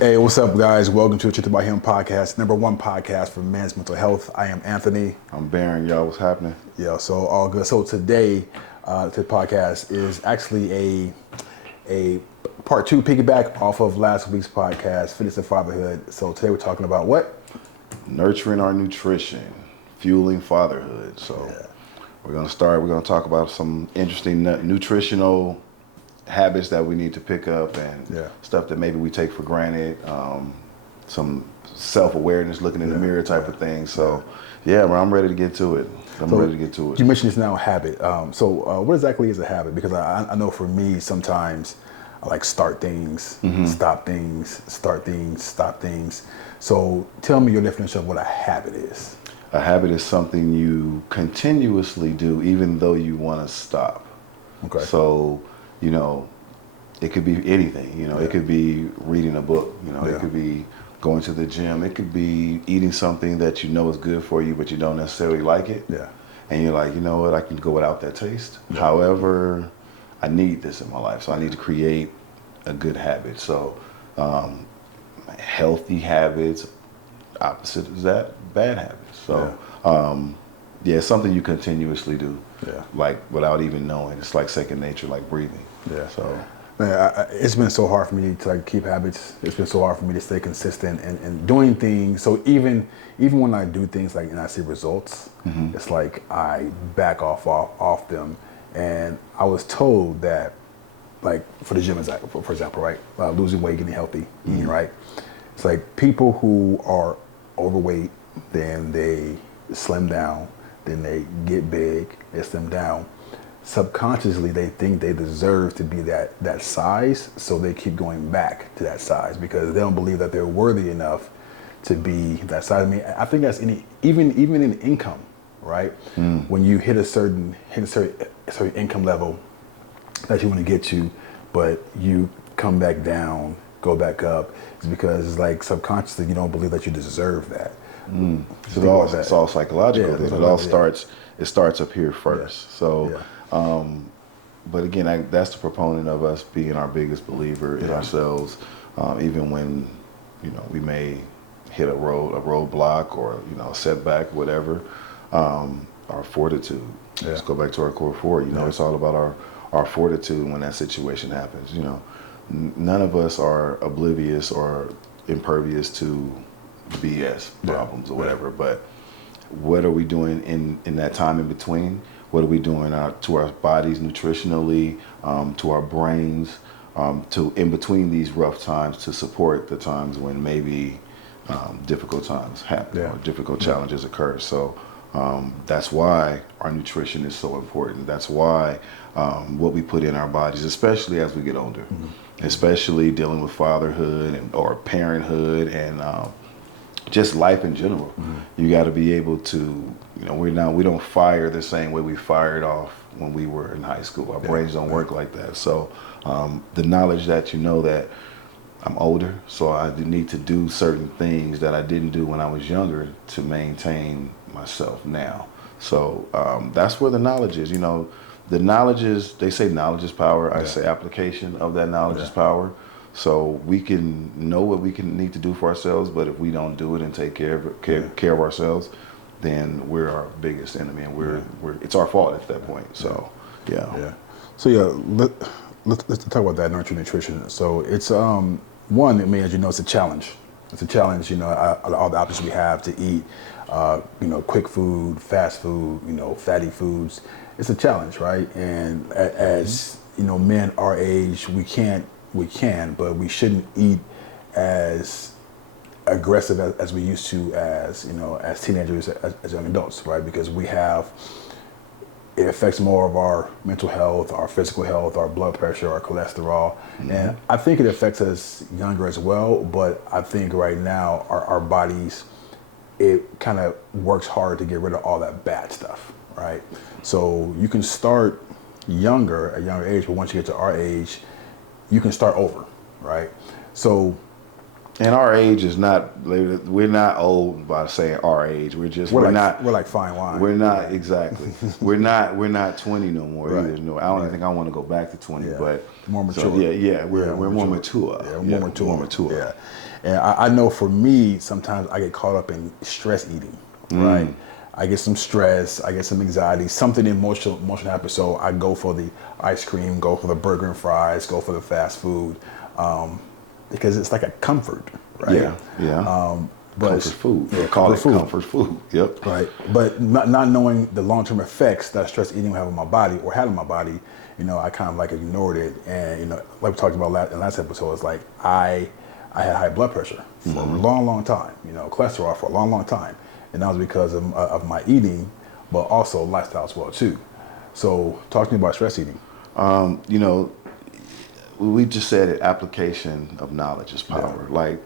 Hey, what's up, guys? Welcome to a Truth About Him podcast, #1 podcast for men's mental health. I am Anthony. I'm Barron. Y'all, what's happening? Yeah, so all good. So today, the podcast is actually a part 2 piggyback off of last week's podcast, Fitness and Fatherhood. So today we're talking about what? Nurturing our nutrition, fueling fatherhood. So we're going to talk about some interesting nutritional habits that we need to pick up and stuff that maybe we take for granted, some self-awareness, looking in the mirror type of thing. So man, I'm ready to get to it. You mentioned it's now a habit. So what exactly is a habit? Because I know for me, sometimes I like start things, stop things, start things, stop things. So tell me your definition of what a habit is. A habit is something you continuously do even though you want to stop. Okay. So, it could be anything, it could be reading a book, it could be going to the gym. It could be eating something that you know is good for you, but you don't necessarily like it. Yeah. And you're like, you know what, I can go without that taste. Yeah. However, I need this in my life. So I need to create a good habit. So healthy habits, opposite is that, bad habits. So it's something you continuously do. Yeah. Like without even knowing. It's like second nature, like breathing. Yeah. So man, it's been so hard for me to keep habits. It's been so hard for me to stay consistent and doing things. So even when I do things and I see results, it's like I back off them. And I was told that, like for the gym, for example, right, losing weight, getting healthy, eating right. It's like people who are overweight, then they slim down, then they get big, they slim down. Subconsciously, they think they deserve to be that size, so they keep going back to that size because they don't believe that they're worthy enough to be that size. I mean, I think that's even in income, right? When you hit a certain income level that you want to get to, but you come back down, go back up, it's because it's like subconsciously you don't believe that you deserve that. So it's all psychological. It starts up here first. So. But again, that's the proponent of us being our biggest believer in ourselves, even when, we may hit a roadblock or, a setback, whatever, our fortitude. Let's go back to our core four. It's all about our fortitude when that situation happens. None of us are oblivious or impervious to BS problems or whatever, but what are we doing in that time in between? What are we doing to our bodies nutritionally, to our brains, to in between these rough times to support the times when maybe difficult times happen or difficult challenges occur. So that's why our nutrition is so important. That's why what we put in our bodies, especially as we get older, especially dealing with fatherhood or parenthood and just life in general. You got to be able to, we don't fire the same way we fired off when we were in high school. Our brains don't work like that. So the knowledge that that I'm older, so I need to do certain things that I didn't do when I was younger to maintain myself now. So that's where the knowledge is. The knowledge is, they say knowledge is power. I say application of that knowledge is power. So we can know what we need to do for ourselves, but if we don't do it and take care of ourselves, then we're our biggest enemy, and it's our fault at that point. So So let's talk about that nurturing nutrition. So it's one. I mean, as you know, it's a challenge. It's a challenge. All the options we have to eat, quick food, fast food, fatty foods. It's a challenge, right? And as men our age, we can, but we shouldn't eat as aggressive as we used to as teenagers, as young adults, right? Because it affects more of our mental health, our physical health, our blood pressure, our cholesterol. And I think it affects us younger as well, but I think right now our bodies, it kind of works hard to get rid of all that bad stuff, right? So you can start at a younger age, but once you get to our age, you can start over, right? So, and our age is not, we're not old by saying our age. We're like fine wine. We're not, exactly. we're not 20 no more either. No, I don't even think I want to go back to 20, but more mature. So, we're more mature. Yeah, we're more mature. Yeah. And I know for me, sometimes I get caught up in stress eating, right? I get some stress, I get some anxiety, something emotional happens. So I go for the ice cream, go for the burger and fries, go for the fast food, because it's like a comfort, right? But comfort food. Yeah, call it comfort food. Yep. Right. But not knowing the long-term effects that stress eating will have on my body or had on my body, I kind of like ignored it. And, like we talked about in last episode, it's like I had high blood pressure for a long time, cholesterol for a long time. And that was because of my eating, but also lifestyle as well, too. So talk to me about stress eating. We just said it, application of knowledge is power. Yeah. Like,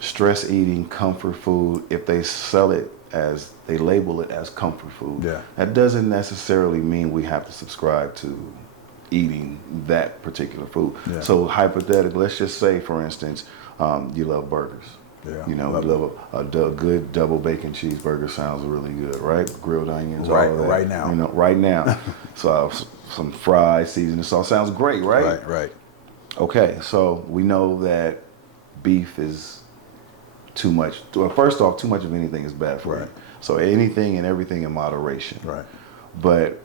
stress eating, comfort food, if they they label it as comfort food, that doesn't necessarily mean we have to subscribe to eating that particular food. Yeah. So hypothetically, let's just say, for instance, you love burgers. Yeah. You love a good double bacon cheeseburger sounds really good, right? Grilled onions, all that. Right now. Right now. So some fried seasoning sauce sounds great, right? Right. Okay, so we know that beef is too much. Well, first off, too much of anything is bad for you. So anything and everything in moderation. Right. But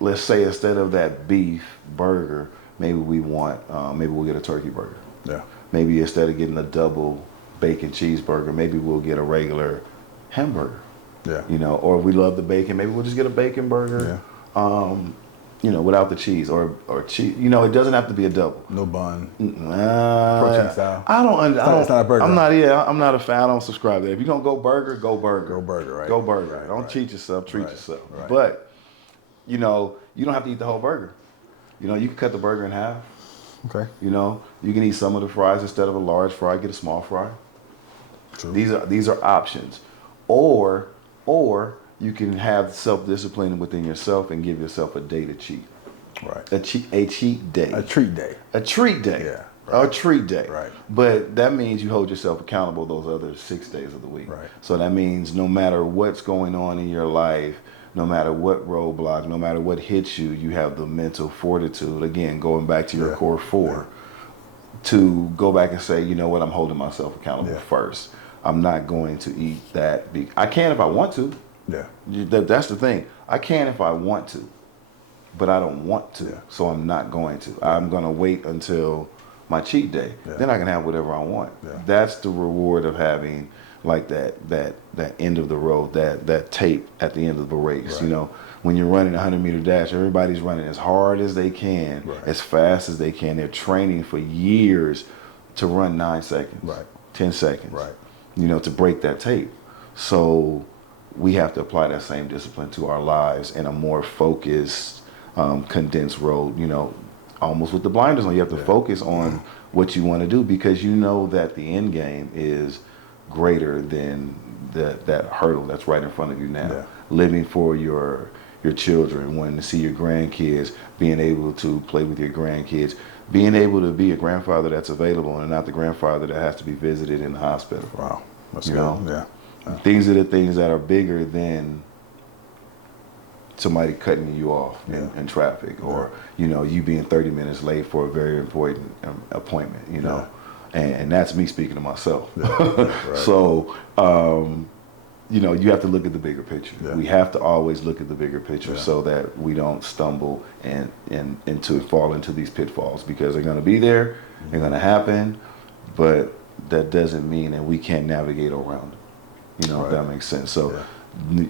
let's say instead of that beef burger, maybe we'll get a turkey burger. Yeah. Maybe instead of getting a double bacon cheeseburger, maybe we'll get a regular hamburger. Yeah. Or if we love the bacon, maybe we'll just get a bacon burger. Yeah. Without the cheese or cheese. It doesn't have to be a double. No bun. Protein style. It's not a burger. I'm not a fan. I don't subscribe to that. If you're going to go burger, go burger. Go burger, right? Go burger. Right, don't cheat yourself, treat yourself. Right. But, you don't have to eat the whole burger. You can cut the burger in half. Okay. You can eat some of the fries instead of a large fry, get a small fry. True. These are options. Or you can have self-discipline within yourself and give yourself a day to cheat. Right. A cheat day. A treat day. A treat day. Yeah. Right. A treat day. Right. But that means you hold yourself accountable those other 6 days of the week. Right. So that means no matter what's going on in your life, no matter what roadblock, no matter what hits you, you have the mental fortitude, again, going back to your core four, to go back and say, you know what, I'm holding myself accountable first. I'm not going to eat that. I can if I want to. Yeah. That's the thing. I can if I want to, but I don't want to, so I'm not going to. I'm going to wait until my cheat day. Yeah. Then I can have whatever I want. Yeah. That's the reward of having like that end of the road, that tape at the end of the race. Right. When you're running a 100-meter dash, everybody's running as hard as they can, as fast as they can. They're training for years to run 9 seconds, 10 seconds, to break that tape. So we have to apply that same discipline to our lives in a more focused, condensed road, almost with the blinders on. You have to focus on what you want to do, because you know that the end game is greater than that hurdle that's right in front of you now. Yeah. Living for your children, wanting to see your grandkids, being able to play with your grandkids, being able to be a grandfather that's available and not the grandfather that has to be visited in the hospital. Wow. That's good. Yeah. These are the things that are bigger than somebody cutting you off in traffic, or you being 30 minutes late for a very important appointment. And that's me speaking to myself. So you have to look at the bigger picture. Yeah. We have to always look at the bigger picture so that we don't stumble and fall into these pitfalls, because they're going to be there, they're going to happen, but that doesn't mean that we can't navigate around them. If that makes sense. So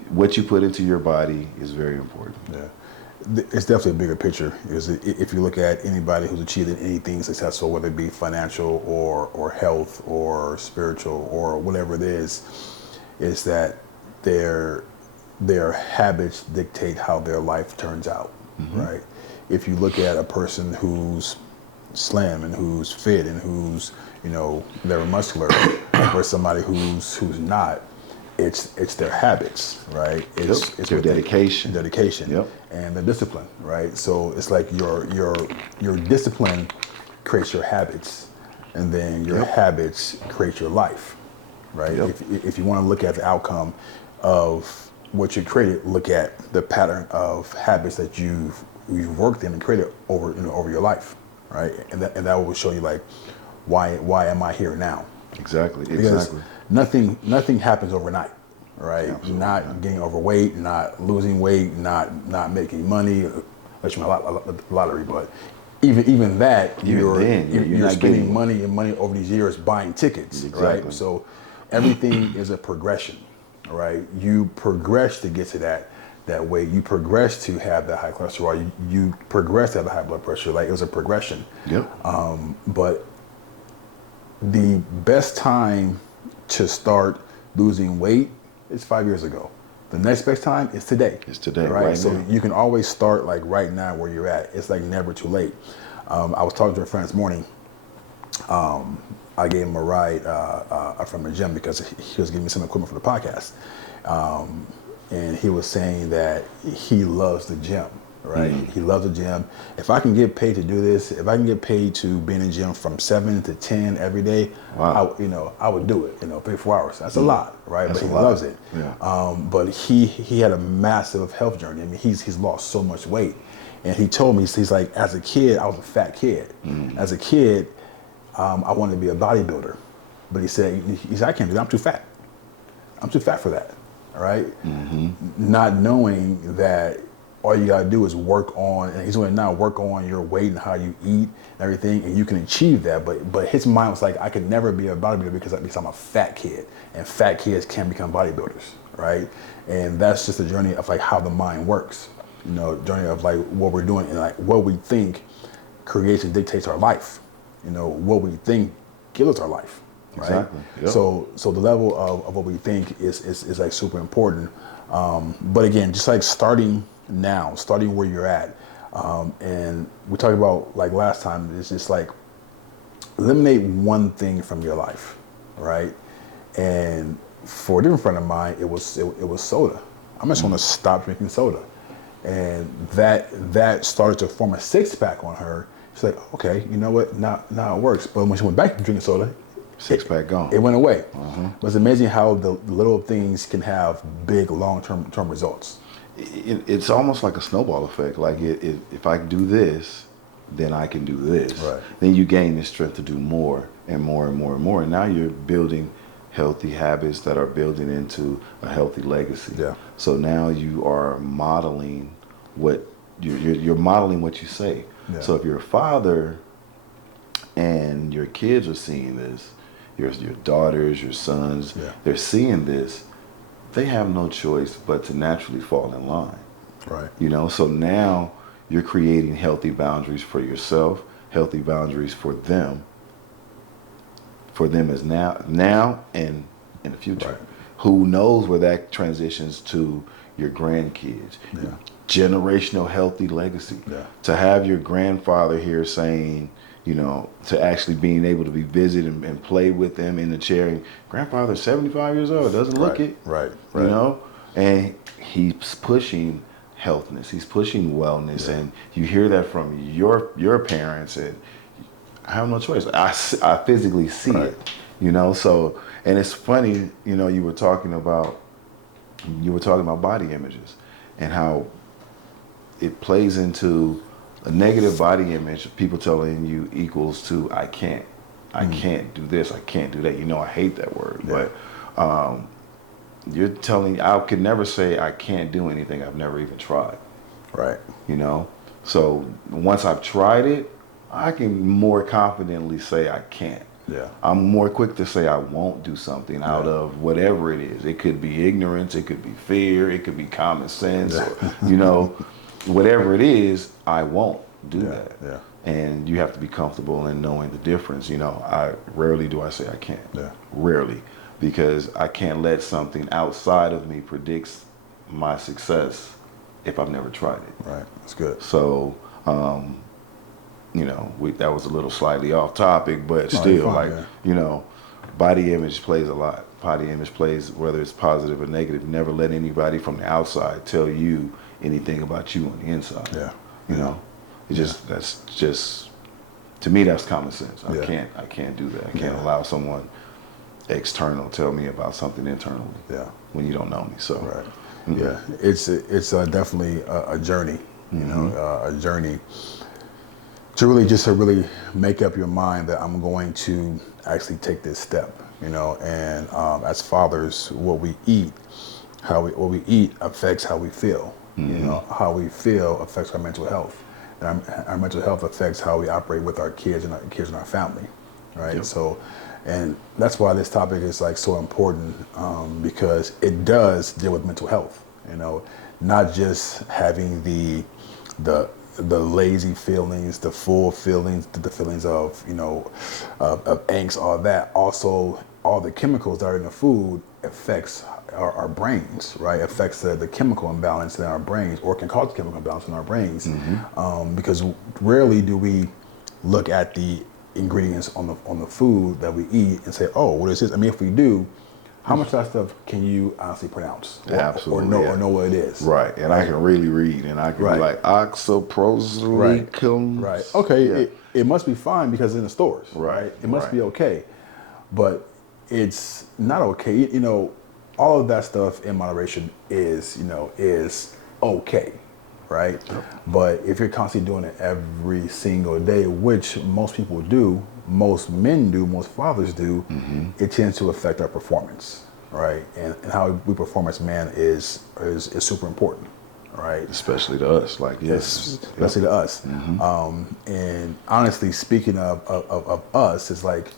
what you put into your body is very important. Yeah. It's definitely a bigger picture, because if you look at anybody who's achieved anything successful, whether it be financial or health or spiritual or whatever it is that their habits dictate how their life turns out, right? If you look at a person who's slim and who's fit and who's very muscular, versus somebody who's not, it's their habits, right? It's their dedication, and the discipline, right? So it's like your discipline creates your habits, and then your habits create your life, right? If you want to look at the outcome of what you created, look at the pattern of habits that you've worked in and created over your life, right? And that will show you, like, why am I here now? Exactly. Because nothing happens overnight, right? Absolutely. Not getting overweight, not losing weight, not making money, unless you win a lottery. But even that, you're spending money over these years buying tickets, right? So everything is a progression, right? You progress to get to that weight. You progress to have that high cholesterol. You progress to have the high blood pressure. Like, it was a progression. Yep. But the best time to start losing weight is 5 years ago. The next best time is today. It's today, right? So now. You can always start like right now where you're at. It's like never too late. I was talking to a friend this morning. I gave him a ride from the gym because he was giving me some equipment for the podcast. And he was saying that he loves the gym, right? He loves the gym. If I can get paid to do this, if I can get paid to be in the gym from 7 to 10 every day, wow. I would do it, 3-4 hours. That's a lot, right? That's but he lot. Loves it. Yeah. But he had a massive health journey. I mean, he's lost so much weight. And he told me, he's like, as a kid, I was a fat kid. As a kid, I wanted to be a bodybuilder. But he said, I can't do that. I'm too fat. I'm too fat for that. Right? Not knowing that all you gotta do is work on, and he's going to now work on your weight and how you eat and everything, and you can achieve that. But his mind was like, I could never be a bodybuilder because I'm a fat kid, and fat kids can become bodybuilders, right? And that's just a journey of like how the mind works, journey of like what we're doing and like what we think creates and dictates our life. What we think gives us our life. Right? Exactly. Yep. So the level of what we think is like super important. But again, just like starting where you're at. And we talked about like last time, it's just like eliminate one thing from your life, right? And for a different friend of mine, it was soda. I'm just going to stop drinking soda. And that started to form a 6-pack on her. She's like, okay, you know what? Now it works. But when she went back to drinking soda, 6-pack gone. It went away. But it's amazing how the little things can have big long-term results. It's almost like a snowball effect. Like if I do this, then I can do this. Right. Then you gain the strength to do more and more and more and more. And now you're building healthy habits that are building into a healthy legacy. Yeah. So now you are modeling what you're modeling what you say. Yeah. So if you're a father and your kids are seeing this, your daughters, your sons, they're seeing this, they have no choice but to naturally fall in line. Right. So now you're creating healthy boundaries for yourself, healthy boundaries for them as now and in the future. Right. Who knows where that transitions to your grandkids. Yeah. Generational healthy legacy. Yeah. To have your grandfather here saying, to actually being able to be visited and play with them in the chair. And grandfather's 75 years old, doesn't look it. Right. And he's pushing healthness. He's pushing wellness. Yeah. And you hear that from your parents, and I have no choice. I physically see it, So, and it's funny, you were talking about body images and how it plays into a negative body image, people telling you equals to I can't do this, I can't do that. I hate that word, but you're telling, I could never say I can't do anything I've never even tried. Right. So once I've tried it, I can more confidently say I can't. Yeah. I'm more quick to say I won't do something out of whatever it is. It could be ignorance, it could be fear, it could be common sense, or, whatever it is, I won't do that. Yeah. And you have to be comfortable in knowing the difference. I rarely do I say I can't. Yeah. Rarely. Because I can't let something outside of me predict my success if I've never tried it. Right. That's good. So, that was a little slightly off topic, but still, body image plays a lot. Body image plays, whether it's positive or negative. Never let anybody from the outside tell you anything about you on the inside. Yeah. That's just, to me, that's common sense. I can't do that. I can't allow someone external tell me about something internally. Yeah. When you don't know me. So. Right. Mm-hmm. Yeah. It's definitely a journey. A journey to really make up your mind that I'm going to actually take this step, and as fathers, what we eat affects how we feel. How we feel affects our mental health, and our mental health affects how we operate with our kids and our family, right? Yep. So, and that's why this topic is like so important, because it does deal with mental health. Not just having the lazy feelings, the full feelings, the feelings of of angst, all that. Also, all the chemicals that are in the food affects our brains, right? Affects the chemical imbalance in our brains, or can cause chemical imbalance in our brains, because rarely do we look at the ingredients on the food that we eat and say, oh, what is this? I mean, if we do, how much of that stuff can you honestly pronounce? Absolutely. Or know what it is? Right. And I can really read, and I can be like, oxoprosalicum. Right. Okay, it must be fine because it's in the stores, right? It must be okay. But it's not okay. All of that stuff in moderation is okay, right? Yep. But if you're constantly doing it every single day, which most people do, most men do, most fathers do, it tends to affect our performance, right? And how we perform as men is super important, right? Especially to us, especially to us. And honestly, speaking of us, it's like,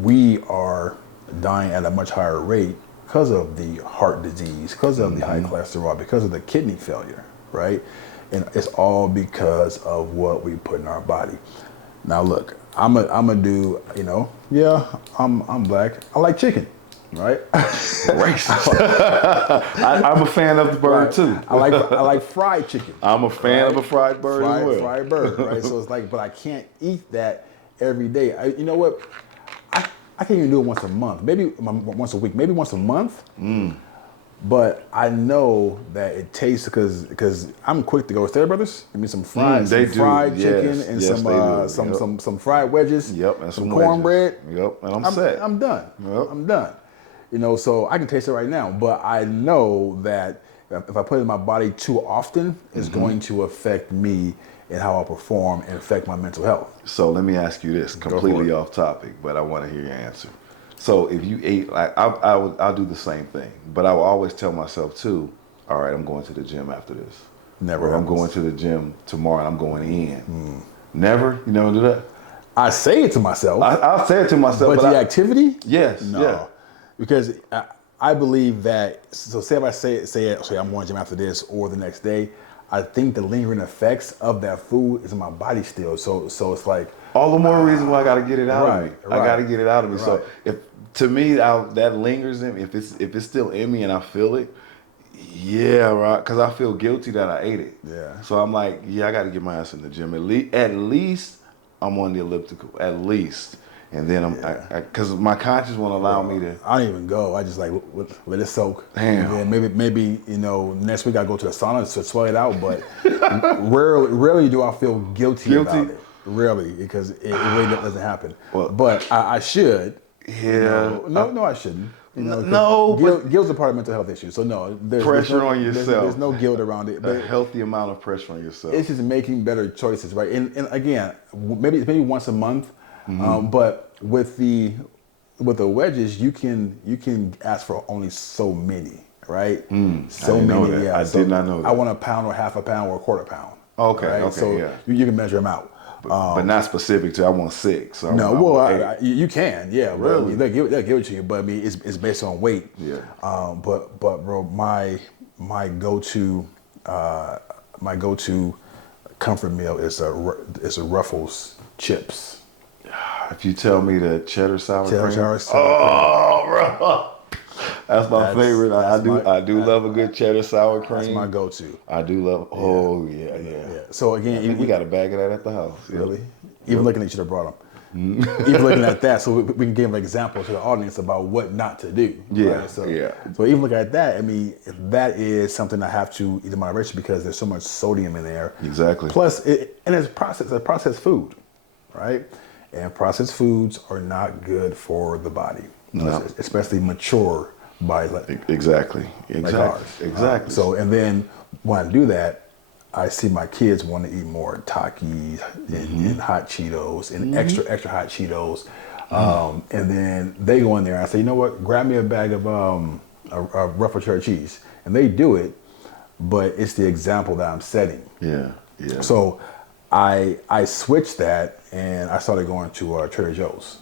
we are dying at a much higher rate because of the heart disease, because of the high cholesterol, because of the kidney failure, right? And it's all because of what we put in our body. Now look, I'm a dude, I'm black. I like chicken, right? Racist. I'm a fan of the bird too. I like fried chicken. I'm a fan of a fried bird as well. Fried bird, right? So it's like, but I can't eat that every day. You know what? I can't even do it once a month, maybe once a week, maybe once a month. But I know that it tastes, because I'm quick to go. Stater Brothers, give me some fried chicken and some fried wedges. Yep, and some cornbread. Yep, and I'm set. I'm done. Yep. I'm done. So I can taste it right now. But I know that if I put it in my body too often, it's going to affect me and how I perform and affect my mental health. So let me ask you this, completely off topic, but I want to hear your answer. So if you ate, like I'll do the same thing, but I will always tell myself too, all right, I'm going to the gym after this. Never. Or I'm going to the gym tomorrow and I'm going in. Never? You never do that? I say it to myself. I'll say it to myself. But the activity? Yes. No. Yeah. Because I believe that, so say if I say I'm going to the gym after this or the next day, I think the lingering effects of that food is in my body still. So it's like, all the more reason why I got to get it out of me. Right. I got to get it out of me. Right. So to me, that lingers in me. If it's still in me and I feel it, yeah, right. Because I feel guilty that I ate it. Yeah. So I'm like, yeah, I got to get my ass in the gym. At least I'm on the elliptical. At least. And then because my conscience won't allow me to. I don't even go. I just like let it soak. Damn. And then maybe next week I go to the sauna to sweat it out. But rarely do I feel guilty about it. Rarely, because it really doesn't happen. Well, but I should. Yeah. No, I shouldn't. No, guilt's a part of mental health issues. So no, there's pressure on yourself. There's no guilt around it. A healthy amount of pressure on yourself. It's just making better choices, right? And again, maybe once a month. But with the wedges, you can ask for only so many, right? So many. Yeah. I did not know that. I want a pound or half a pound or a quarter pound. Okay. Right? Okay. So yeah. You can measure them out. But not specific to I want 6. So no, you can, yeah. Really? They'll give it to you, but I mean it's based on weight. Yeah. But bro, my go-to comfort meal is a Ruffles chips. If you tell me the cheddar sour cream. Oh, bro. That's my favorite. I do love a good cheddar sour cream. That's my go-to. I do love. Oh yeah. So again, we got a bag of that at the house. Really? Even looking at you, should have brought them. Even looking at that, so we can give an example to the audience about what not to do. Yeah. Right? So even looking at that, I mean, that is something I have to eat in moderation because there's so much sodium in there. Exactly. Plus, it's processed food, right? And processed foods are not good for the body, especially mature bodies like exactly ours. Exactly. So, and then when I do that, I see my kids want to eat more Takis and hot Cheetos and extra hot Cheetos. And then they go in there and I say, you know what, grab me a bag of a ruffled cheddar cheese. And they do it, but it's the example that I'm setting. Yeah, yeah. So I switched that and I started going to Trader Joe's.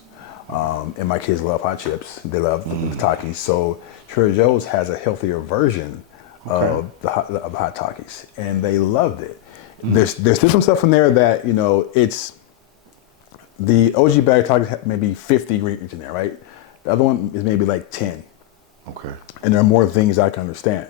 And my kids love hot chips. They love the Takis. So Trader Joe's has a healthier version of hot Takis, and they loved it. There's still some stuff in there that, you know, it's the OG bag of Takis maybe 50 ingredients in there, right? The other one is maybe like 10. Okay. And there are more things I can understand.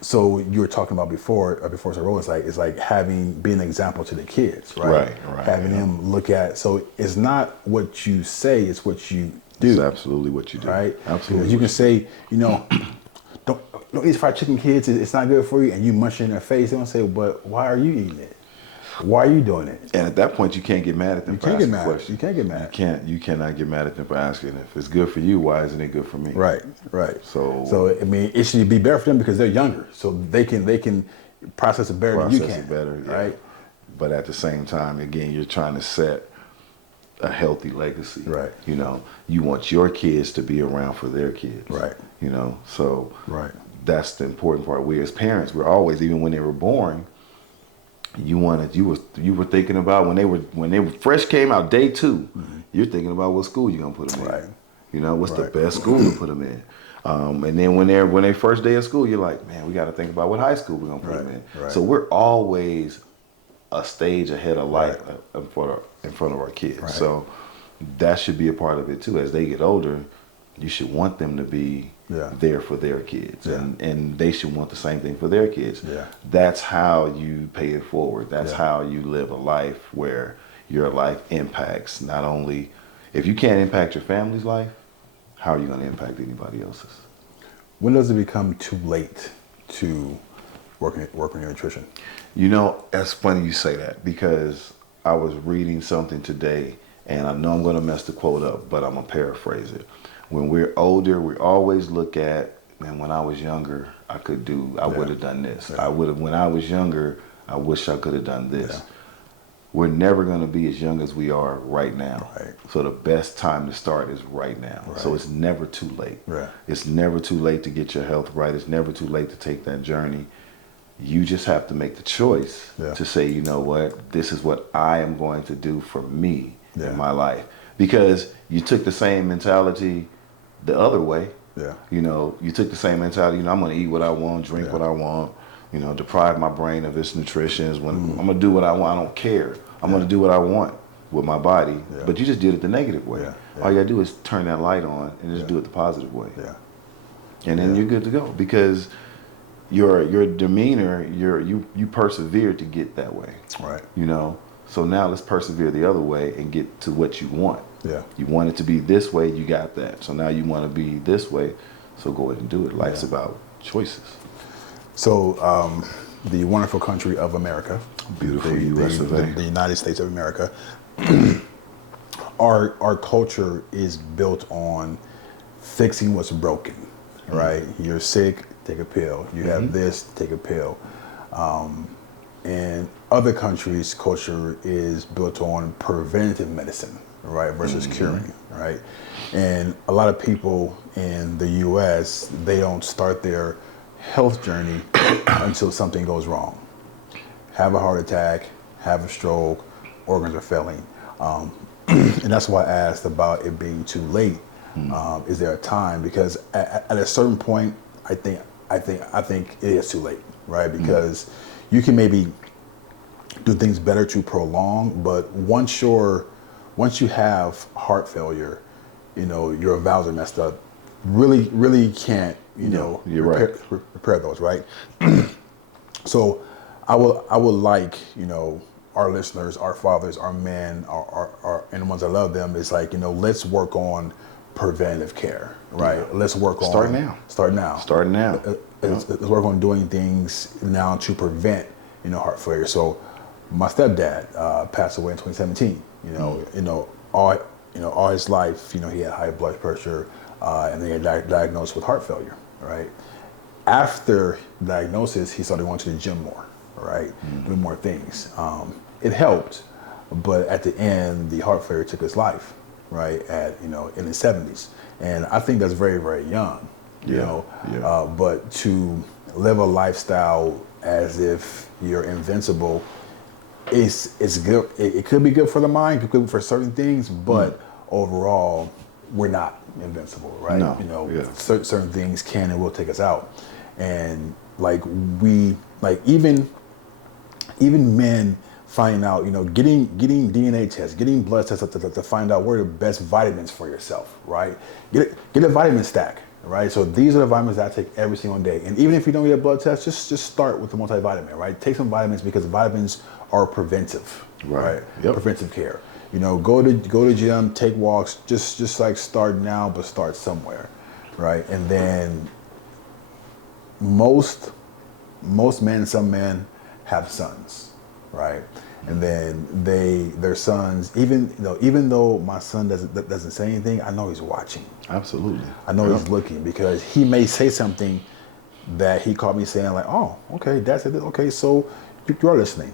So you were talking about before it's like being an example to the kids, right? Right. Having them look at, so it's not what you say, it's what you do. It's absolutely what you do. Right? Absolutely. Because you can say, you know, don't eat fried chicken, kids, it's not good for you, and you munch it in their face. They don't say, but why are you eating it? Why are you doing it? And at that point, you can't get mad at them for asking questions. You can't get mad. You cannot get mad at them for asking. If it's good for you, why isn't it good for me? Right. So I mean, it should be better for them because they're younger, so they can process it better than you can. Right. But at the same time, again, you're trying to set a healthy legacy. Right. You know, you want your kids to be around for their kids. Right. You know, so right. That's the important part. We as parents, we're always, even when they were born, you were thinking about when they fresh came out day 2, you're thinking about what school you're gonna put them in. Right. You know, what's the best school to put them in. And then when they first day of school, you're like, man, we got to think about what high school we're gonna put them in. Right. So we're always a stage ahead of life in front of our kids. Right. So that should be a part of it too. As they get older, you should want them to be there for their kids, and they should want the same thing for their kids. Yeah. That's how you pay it forward. That's how you live a life where your life impacts not only, if you can't impact your family's life, how are you going to impact anybody else's? When does it become too late to work on your nutrition? You know, that's funny you say that, because I was reading something today, and I know I'm going to mess the quote up, but I'm going to paraphrase it. When we're older, we always look at, man, when I was younger, I would have done this. When I was younger, I wish I could have done this. Yeah. We're never going to be as young as we are right now. Right. So the best time to start is right now. Right. So it's never too late. Right. It's never too late to get your health right. It's never too late to take that journey. You just have to make the choice to say, you know what, this is what I am going to do for me in my life. Because you took the same mentality the other way. Yeah. You know, you took the same mentality, you know, I'm going to eat what I want, drink what I want, you know, deprive my brain of its nutrition. I'm going to do what I want. I don't care. I'm going to do what I want with my body. Yeah. But you just did it the negative way. Yeah. Yeah. All you got to do is turn that light on and just do it the positive way. Yeah. And then you're good to go, because your demeanor, you persevered to get that way. Right. You know, so now let's persevere the other way and get to what you want. Yeah. You want it to be this way, you got that. So now you want to be this way, so go ahead and do it. Life's about choices. So the wonderful country of America, beautiful U.S. of A., the United States of America, our culture is built on fixing what's broken, right? You're sick, take a pill. You have this, take a pill. And other countries' culture is built on preventive medicine, right, versus curing, right? And a lot of people in the U.S., they don't start their health journey until something goes wrong. Have a heart attack, have a stroke, organs are failing. And that's why I asked about it being too late. Is there a time? Because at a certain point, I think it is too late, right? Because you can maybe do things better to prolong, but once you have heart failure, you know, your valves are messed up. Really can't, repair those, right? So I would like, you know, our listeners, our fathers, our men, our and the ones that love them, is like, you know, let's work on preventive care, right? Let's work on Start now. Let's work on doing things now to prevent, you know, heart failure. So my stepdad passed away in 2017. All his life, you know, he had high blood pressure, and they got diagnosed with heart failure, right? After diagnosis, he started going to the gym more, right? Doing more things. It helped, but at the end, the heart failure took his life. right, at, you know, in his 70s. And I think that's very, very young, you know. But to live a lifestyle as if you're invincible, it's good. It could be good for the mind, it could be for certain things, but overall, we're not invincible, right? No. You know, certain things can and will take us out. And like even men finding out, you know, getting DNA tests, getting blood tests to find out where are the best vitamins for yourself, right? Get a vitamin stack, right? So these are the vitamins that I take every single day. And even if you don't get a blood test, just start with the multivitamin, right? Take some vitamins because vitamins are preventive, right? Preventive care. You know, go to gym, take walks, just like start now, but start somewhere, right? And then most men, some men have sons, right? And then their sons, even though my son doesn't say anything, I know he's watching. Absolutely. I know he's looking, because he may say something that he caught me saying, like, oh, okay, Dad said this. Okay, so you are listening.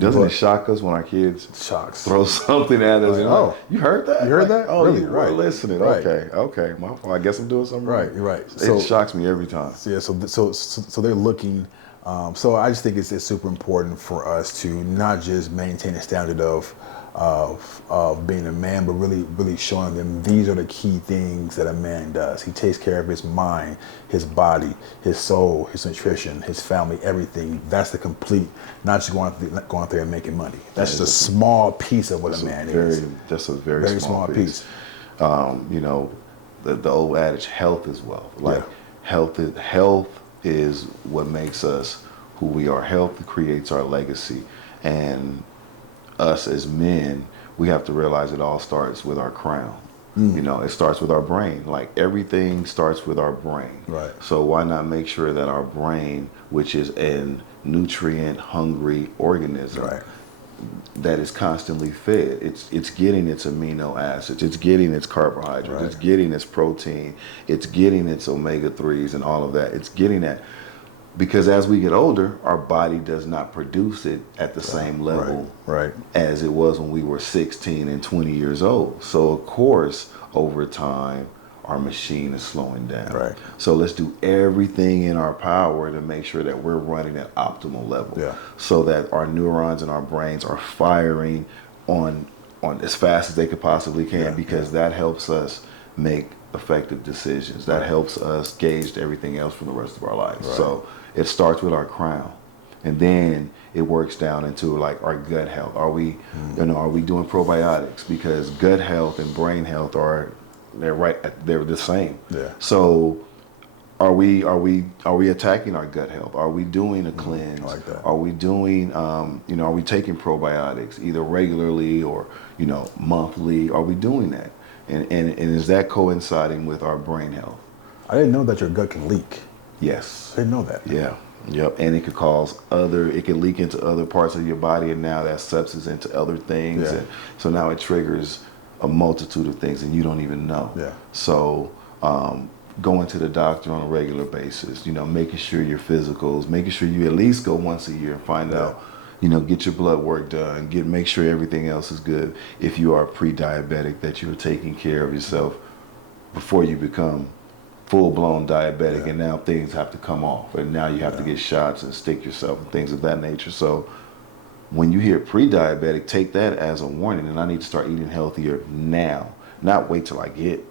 Doesn't it shock us when our kids throw something at us? Like, oh, you heard that? You heard that? Oh, really? you were listening. Right. Okay. Well, I guess I'm doing something right. Right. It shocks me every time. Yeah. So they're looking. So I just think it's super important for us to not just maintain a standard of being a man, but really showing them these are the key things that a man does. He takes care of his mind, his body, his soul, his nutrition, his family, everything. That's the complete, not just going out there and making money. That's just a small piece of what a man is. That's a very small piece. You know, the old adage, health is wealth. Like health is what makes us who we are. Health creates our legacy. And us as men, we have to realize it all starts with our crown. You know, it starts with our brain. Like everything starts with our brain. Right. So why not make sure that our brain, which is a nutrient-hungry organism, that is constantly fed, it's getting its amino acids, it's getting its carbohydrates, it's getting its protein, it's getting its omega-3s and all of that. It's getting that. Because as we get older, our body does not produce it at the same level as it was when we were 16 and 20 years old. So of course, over time, our machine is slowing down. So let's do everything in our power to make sure that we're running at optimal level, so that our neurons in our brains are firing on as fast as they could possibly can, because that helps us make effective decisions. That helps us gauge everything else for the rest of our lives. So it starts with our crown, and then it works down into like our gut health. Are we, are we doing probiotics? Because gut health and brain health they're the same. So are we attacking our gut health? Are we doing a cleanse? Like that. Are we doing are we taking probiotics either regularly or monthly? Are we doing that? And is that coinciding with our brain health? I didn't know that your gut can leak. Yes. I didn't know that. Yeah. Yep. And it could it could leak into other parts of your body, and now that sepsis into other things. And so now it triggers a multitude of things and you don't even know. So going to the doctor on a regular basis, making sure your physicals, making sure you at least go once a year and find out, get your blood work done, make sure everything else is good. If you are pre-diabetic, that you're taking care of yourself before you become full-blown diabetic, and now things have to come off, and now you have to get shots and stick yourself and things of that nature. So when you hear pre-diabetic, take that as a warning, and I need to start eating healthier now, not wait till I get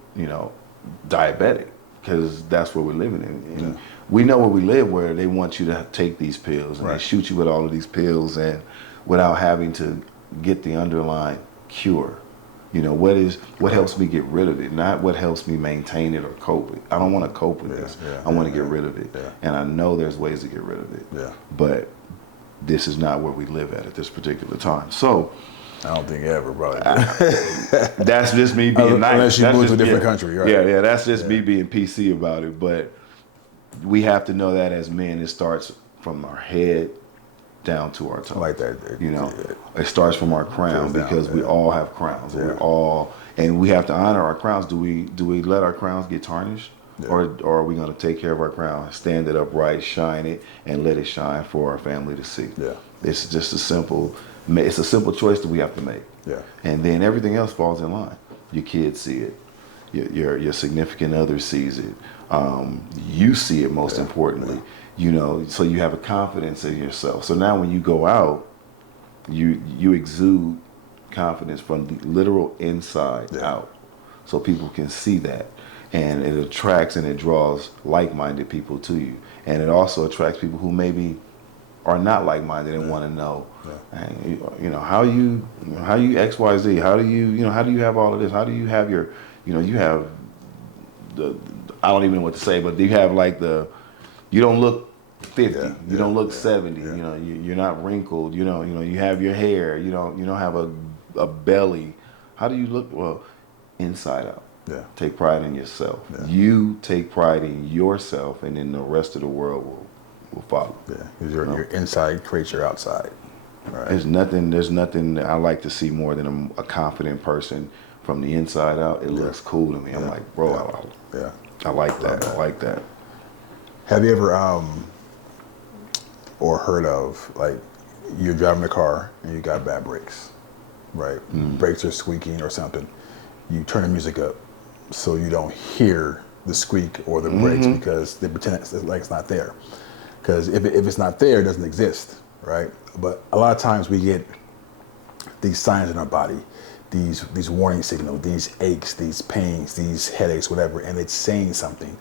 diabetic, because that's where we're living in. And we know where we live, where they want you to take these pills, and they shoot you with all of these pills, and without having to get the underlying cure. What helps me get rid of it, not what helps me maintain it or cope with it. I don't want to cope with this. I want to get rid of it. And I know there's ways to get rid of it. But this is not where we live at this particular time. So I don't think ever, bro. That's just me being nice. Unless you move to a different country, right? Yeah, that's just me being PC about it. But we have to know that as men, it starts from our head down to our toe. Like that. It starts from our crown, because we all have crowns. And we have to honor our crowns. Do we let our crowns get tarnished? Or are we going to take care of our crown, stand it upright, shine it, and let it shine for our family to see? It's just a simple choice that we have to make. And then everything else falls in line. Your kids see it. Your significant other sees it. You see it most importantly. You know, so you have a confidence in yourself. So now when you go out, you exude confidence from the literal inside out. So people can see that. And it attracts and it draws like-minded people to you. And it also attracts people who maybe are not like-minded and want to know, you know, how you X, Y, Z, how do you have all of this? How do you have your, you know, you have the, I don't even know what to say, but you have like you don't look 50, you don't look 70, you know, you're not wrinkled, you know, you have your hair, you don't have a belly. How do you look? Well, inside out. Yeah. Take pride in yourself. Yeah. You take pride in yourself, and then the rest of the world will follow. Yeah, because your inside creates your outside. Right. There's nothing I like to see more than a confident person from the inside out. It looks cool to me. I'm like, bro, I like that. I like that. Have you ever or heard of, like, you're driving a car and you got bad brakes, right? Brakes are squeaking or something. You turn the music up so you don't hear the squeak or the brakes because they pretend it's like it's not there. Because if it's not there, it doesn't exist, right? But a lot of times we get these signs in our body, these warning signals, these aches, these pains, these headaches, whatever, and it's saying something.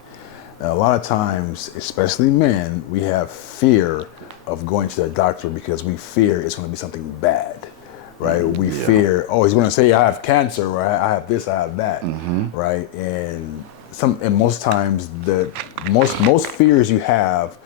And a lot of times, especially men, we have fear of going to the doctor because we fear it's going to be something bad. Right, we fear. Oh, he's going to say I have cancer, or I have this, I have that. Right, and most times the most fears you have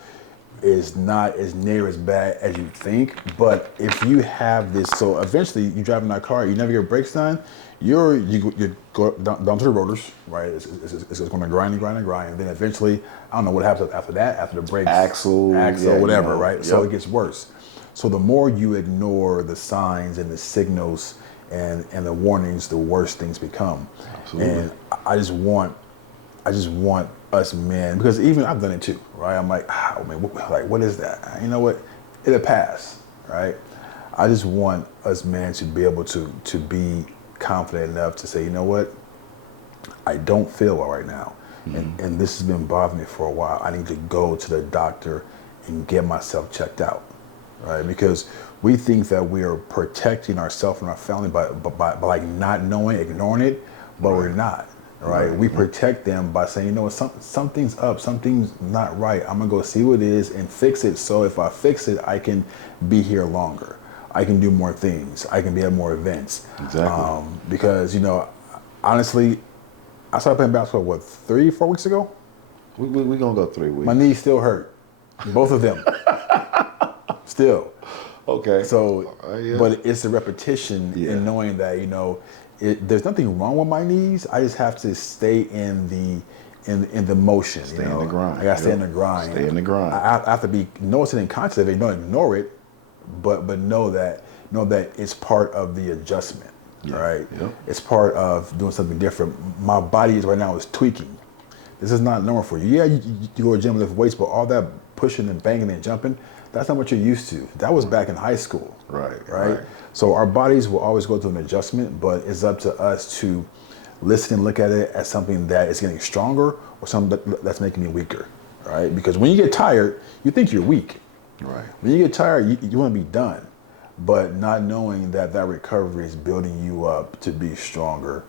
is not as near as bad as you think. But if you have this, so eventually you drive in that car, you never get your brakes done. You go down to the rotors, right? It's going to grind, and then eventually I don't know what happens after that. After the brakes, axle, whatever, right? Yep. So it gets worse. So the more you ignore the signs and the signals and the warnings, the worse things become. Absolutely. And I just want us men, because even I've done it too, right? I'm like, what is that? You know what? It'll pass, right? I just want us men to be able to be confident enough to say, you know what? I don't feel well right now. And this has been bothering me for a while. I need to go to the doctor and get myself checked out. Right, because we think that we are protecting ourselves and our family by like not knowing, ignoring it, but we're not. Right, we protect them by saying, you know what, something's up, something's not right. I'm gonna go see what it is and fix it. So if I fix it, I can be here longer. I can do more things. I can be at more events. Exactly. Because, you know, honestly, I started playing basketball 3-4 weeks ago. We gonna go 3 weeks. My knees still hurt, both of them. Still. Okay. So, but it's the repetition in knowing that, you know, there's nothing wrong with my knees. I just have to stay in the motion. Stay in the grind. I got to stay in the grind. Stay in the grind. I have to be noticing and conscious of it. Don't ignore it, but know that it's part of the adjustment. Right. Yep. It's part of doing something different. My body right now is tweaking. This is not normal for you. Yeah, you go to the gym and lift weights, but all that pushing and banging and jumping, that's not what you're used to. That was back in high school. Right. So our bodies will always go through an adjustment, but it's up to us to listen and look at it as something that is getting stronger or something that's making me weaker. Right. Because when you get tired, you think you're weak. Right. When you get tired, you want to be done, but not knowing that recovery is building you up to be stronger.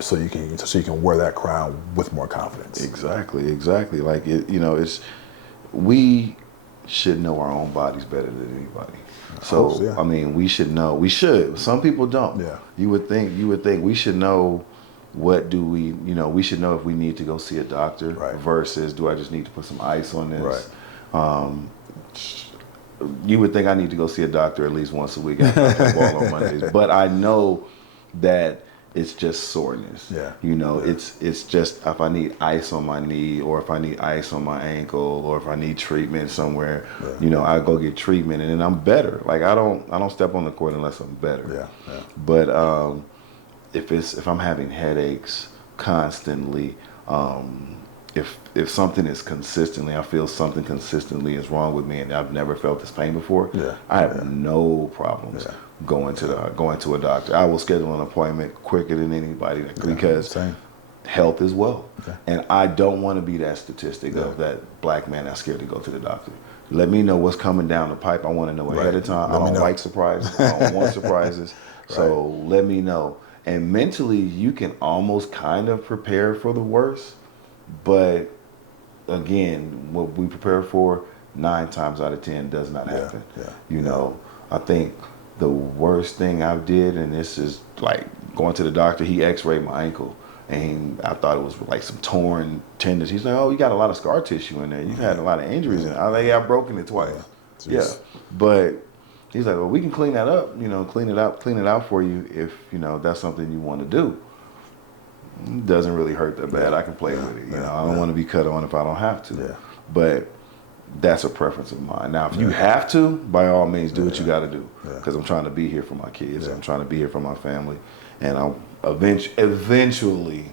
So you can wear that crown with more confidence. Exactly. Like we should know our own bodies better than anybody. So I mean, we should know. We should. Some people don't. Yeah. You would think we should know. What do we? We should know if we need to go see a doctor versus do I just need to put some ice on this? Right. You would think I need to go see a doctor at least once a week after football on Mondays, but I know that it's just soreness. Yeah. It's just if I need ice on my knee or if I need ice on my ankle or if I need treatment somewhere, I go get treatment and then I'm better. Like I don't step on the court unless I'm better. Yeah. But if I'm having headaches constantly, if something is consistently, I feel something consistently is wrong with me and I've never felt this pain before, I have no problems going to a doctor. I will schedule an appointment quicker than anybody because health is wealth. Okay. And I don't want to be that statistic of that black man that's scared to go to the doctor. Let me know what's coming down the pipe. I want to know ahead of time. I don't like surprises. I don't want surprises. So let me know. And mentally, you can almost kind of prepare for the worst. But again, what we prepare for, 9 times out of 10 does not happen. You know, I think the worst thing I did, and this is like going to the doctor, he x-rayed my ankle. And I thought it was like some torn tendons. He's like, oh, you got a lot of scar tissue in there. You had a lot of injuries in it. I was like, yeah, I've broken it twice. But he's like, well, we can clean that up, you know, clean it out for you if, you know, that's something you want to do. It doesn't really hurt that bad. I can play with it. You know, I don't want to be cut on if I don't have to. But that's a preference of mine. Now, if you have to, by all means, do what you got to do. Because I'm trying to be here for my kids. I'm trying to be here for my family. And I'll eventually,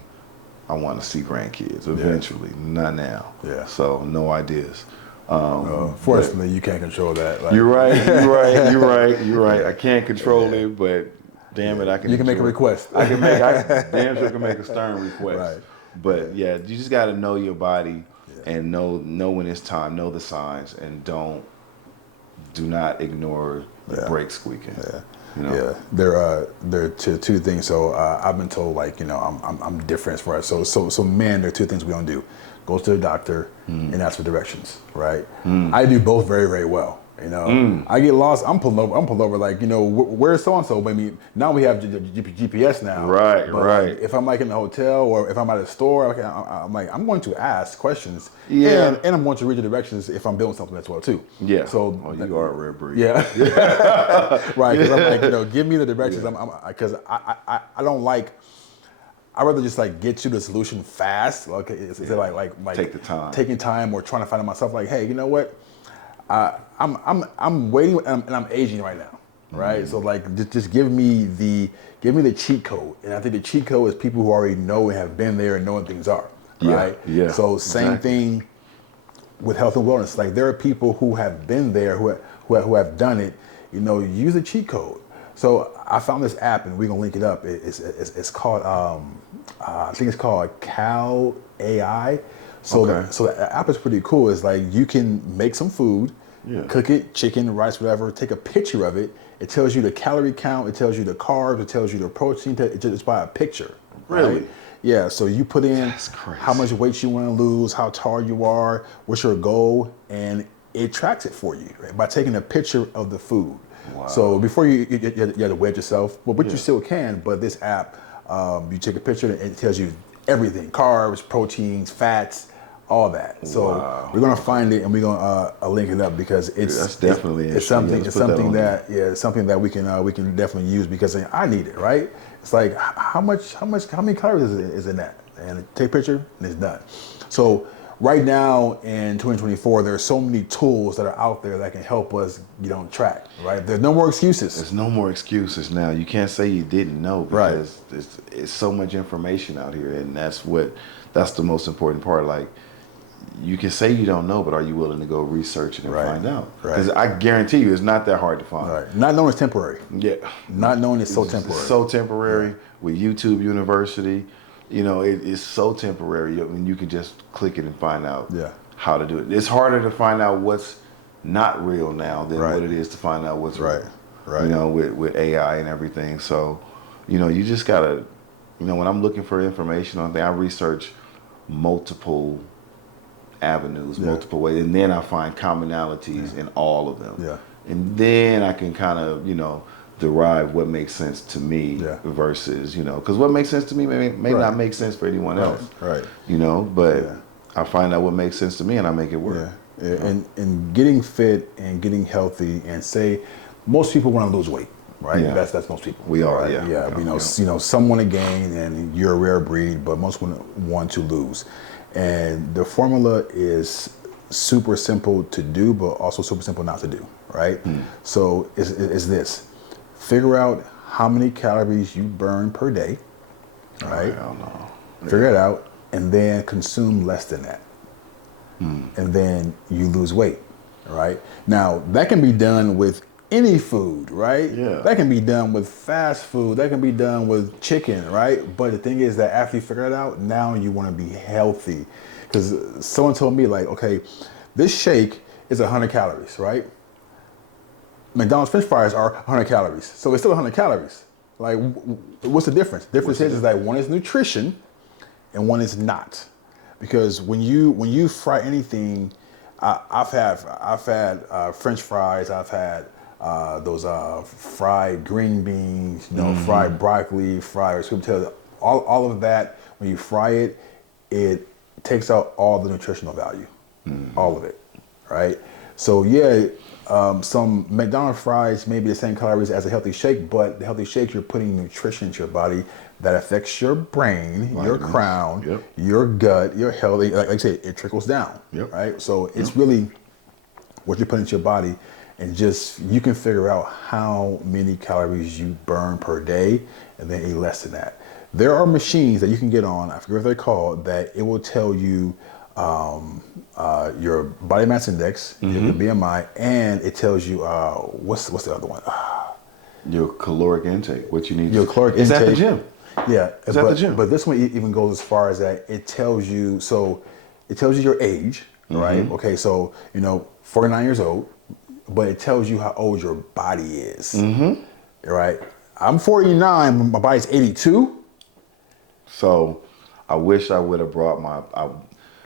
I want to see grandkids. Eventually, not now. So no ideas. Fortunately, you can't control that. Like. You're right. I can't control it, but damn it, I can. You can make a request. I damn sure can make a stern request. But yeah, you just got to know your body and know when it's time. Know the signs, and do not ignore the brake squeaking. You know? There are two things. So I've been told, like, you know, I'm different as far as so men. There are 2 things we don't do: go to the doctor and ask for directions. Right? I do both very, very well. You know, I get lost. I'm pulled over. Like, you know, where's so and so? I mean, now we have GPS now. But if I'm like in the hotel or if I'm at a store, I'm going to ask questions. And I'm going to read the directions if I'm doing something as well too. So you are a rare breed. Right. Because I'm like, you know, give me the directions. Because I don't like. I'd rather just like get you the solution fast. Like, like take the time, taking time, or trying to find it myself. Like, hey, you know what? I'm waiting and I'm aging right now, right? So like just give me the cheat code, and I think the cheat code is people who already know and have been there and know what things are, right? So same thing with health and wellness. Like there are people who have been there, who have done it. You know, use a cheat code. So I found this app, and we're gonna link it up. It's called I think it's called Cal AI. So the app is pretty cool. It's like you can make some food, cook it, chicken, rice, whatever, take a picture of it. It tells you the calorie count, it tells you the carbs, it tells you the protein, it's by a picture. Really? Right? Yeah, so you put in how much weight you want to lose, how tall you are, what's your goal, and it tracks it for you, right, by taking a picture of the food. Wow. So before you have to weigh yourself, but you still can, but this app, you take a picture and it tells you everything, carbs, proteins, fats, all that. So we're gonna find it and we're gonna link it up because it's something that we can definitely use because I need it, right? It's like how many calories is in that? And take a picture and it's done. So right now in 2024, there are so many tools that are out there that can help us get on track, right? There's no more excuses. There's no more excuses now. You can't say you didn't know because it's so much information out here, and that's the most important part. Like, you can say you don't know, but are you willing to go research it and find out? Because I guarantee you, it's not that hard to find. Not knowing is temporary. Not knowing is so temporary. It's so temporary. With YouTube University, you know, it's so temporary. I mean, you can just click it and find out how to do it. It's harder to find out what's not real now than what it is to find out what's real. You know, with AI and everything. So, you know, you just gotta, you know, when I'm looking for information on things, I research multiple avenues, multiple ways, and then I find commonalities in all of them. And then I can kind of, you know, derive what makes sense to me versus, you know, because what makes sense to me may not make sense for anyone else. You know, but I find out what makes sense to me and I make it work. And getting fit and getting healthy, and say most people want to lose weight, right? That's most people. We are, right? You know, some want to gain, and you're a rare breed, but most want to lose. And the formula is super simple to do, but also super simple not to do, right? So it's this: figure out how many calories you burn per day, right? Figure it out, and then consume less than that. And then you lose weight, right? Now, that can be done with any food, right? Yeah. That can be done with fast food. That can be done with chicken, right? But the thing is that after you figure it out, now you want to be healthy. Because someone told me, like, okay, this shake is 100 calories, right? McDonald's French fries are 100 calories. So it's still 100 calories. Like, what's the difference? The difference is that one is nutrition and one is not. Because when you fry anything, I've had French fries. I've had those fried green beans, fried broccoli, fried sweet potato. All of that. When you fry it, it takes out all the nutritional value, all of it, right? So yeah, some McDonald's fries may be the same calories as a healthy shake, but the healthy shake, you're putting nutrition into your body that affects your brain, your crown, your gut, your health. Like I say, it trickles down, right? So it's really what you put into your body, and just you can figure out how many calories you burn per day, and then eat less than that. There are machines that you can get on, I forget what they're called, that it will tell you your body mass index, your BMI, and it tells you what's the other one? Your caloric intake, what you need. Your caloric intake. It's at the gym. Yeah, it's at the gym. But this one even goes as far as that it tells you. So it tells you your age, right? Okay, so 49 years old, but it tells you how old your body is, right? I'm 49, but my body's 82. So I wish I would have brought my.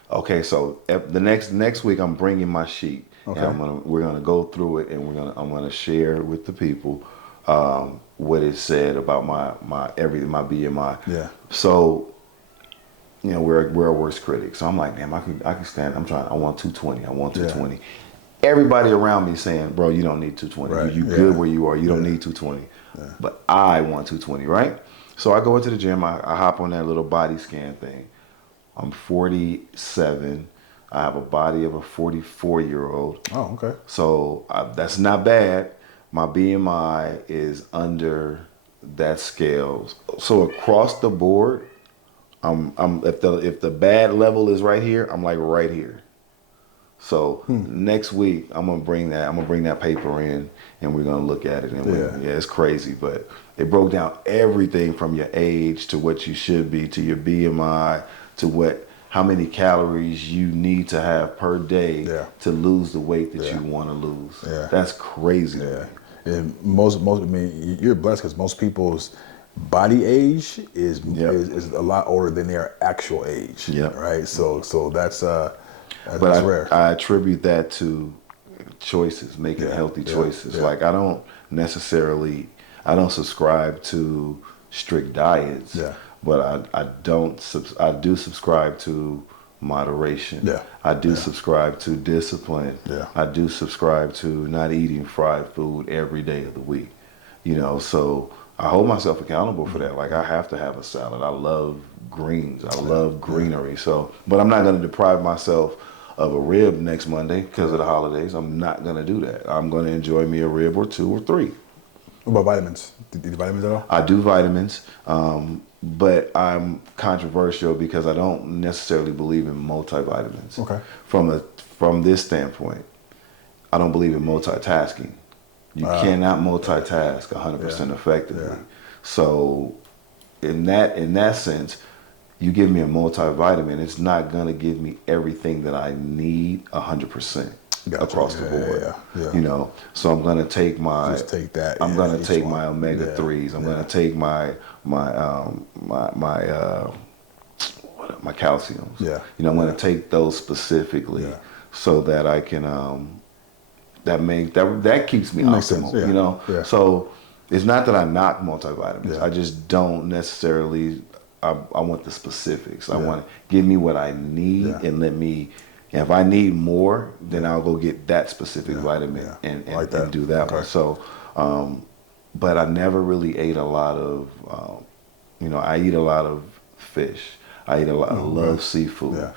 Okay, so the next week I'm bringing my sheet, and we're gonna go through it, and I'm gonna share with the people what it said about my BMI. Yeah. So we're a worst critic. So I'm like, damn, I can stand. I want 220. I want 220. Yeah. Everybody around me saying, bro, you don't need 220. Right. You good where you are. You don't need 220. Yeah. But I want 220, right? So I go into the gym. I hop on that little body scan thing. I'm 47. I have a body of a 44-year-old. Oh, okay. So that's not bad. My BMI is under that scale. So across the board, if the bad level is right here, I'm like right here. So next week I'm gonna bring that paper in, and we're gonna look at it. And it's crazy, but it broke down everything from your age to what you should be, to your BMI, to how many calories you need to have per day to lose the weight that you want to lose. Yeah. That's crazy. Yeah. And you're blessed because most people's body age is a lot older than their actual age. Yeah. Right. So that's rare. I attribute that to choices, making healthy choices. Yeah. Like I don't subscribe to strict diets. Yeah. But I do subscribe to moderation. Yeah. I do subscribe to discipline. Yeah. I do subscribe to not eating fried food every day of the week. So I hold myself accountable for that. Like I have to have a salad. I love greens. I love greenery. So, but I'm not going to deprive myself of a rib next Monday because of the holidays. I'm not going to do that. I'm going to enjoy me a rib or two or three. What about vitamins? Do you do vitamins at all? I do vitamins. But I'm controversial because I don't necessarily believe in multivitamins. Okay. From this standpoint, I don't believe in multitasking. You cannot multitask 100% effectively. Yeah. So, in that sense, you give me a multivitamin, it's not gonna give me everything that I need 100%. Across the board, So I'm gonna take my. Just take that. I'm gonna take my omega 3s. I'm gonna take my calciums. Yeah. I'm gonna take those specifically so that I can. That keeps me optimal. Yeah. So it's not that I knock multivitamins. I just don't necessarily. I want the specifics. I want to give me what I need and let me. If I need more, then I'll go get that specific vitamin and do that one. So, but I never really ate a lot of, I eat a lot of fish. I eat a lot. I love seafood. Yeah.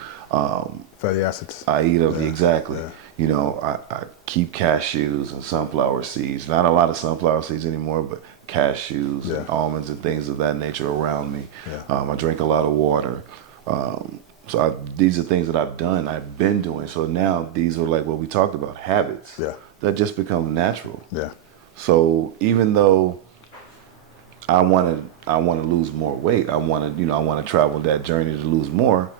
Fatty acids. I eat exactly. Yeah. I keep cashews and sunflower seeds. Not a lot of sunflower seeds anymore, but cashews and almonds and things of that nature around me. Yeah. I drink a lot of water. So these are things that I've been doing. So now these are like what we talked about, habits that just become natural. Yeah. So even though I want to lose more weight, I want to travel that journey to lose more,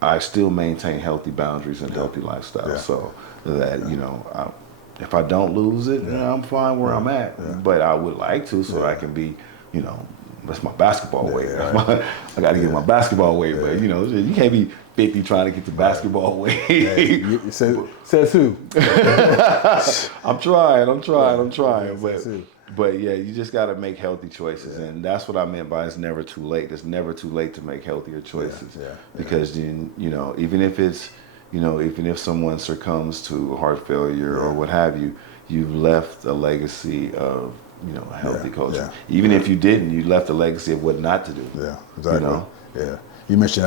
I still maintain healthy boundaries and healthy lifestyle. Yeah. So that, if I don't lose it, I'm fine where I'm at. Yeah. But I would like to, so I can be, that's my basketball weight. Right. I got to get my basketball weight. But, you can't be 50 trying to get the basketball weight. Hey, says who? I'm trying. But yeah, you just got to make healthy choices, and that's what I meant by it's never too late. It's never too late to make healthier choices, because then, even if someone succumbs to heart failure or what have you, you've left a legacy of healthy culture. Even if you didn't, you left a legacy of what not to do. Yeah, exactly. Yeah, you mentioned